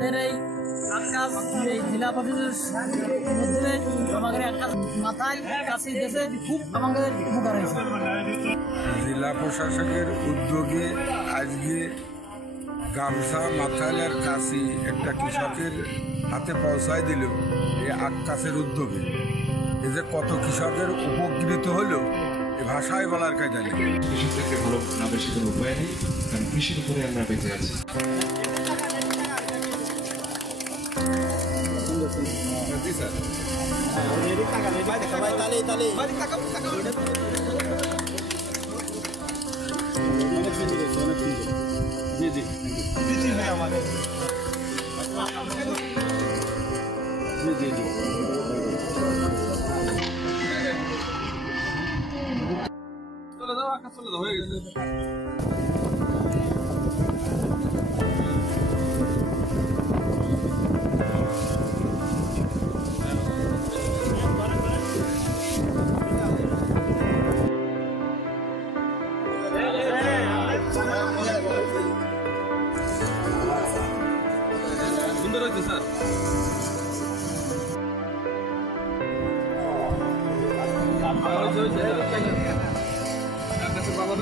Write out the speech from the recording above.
আমাদের এই কাজ এই জেলা পরিষদের মধ্যে আমাদের একটা মাথায় কাছে দেশে খুব আমাদের উপকার হয়েছে। জেলা প্রশাসকের উদ্যোগে আজকে গামছা মাথাইলের কাশি একটা কৃষকের হাতে পৌঁছায় দিল এই আখ কাছের উদ্যোগে। এই যে কত কৃষকের উপকৃত হলো এ ভাষায় বলার কাজে নেই। কৃষি থেকে ভালো না বেশি কোনো উপায় নেই, কারণ কৃষির উপরে আমরা বেঁচে আছি। চলে যাও হয়ে গেছে। সুন্দর হয়েছে স্যার। বাবা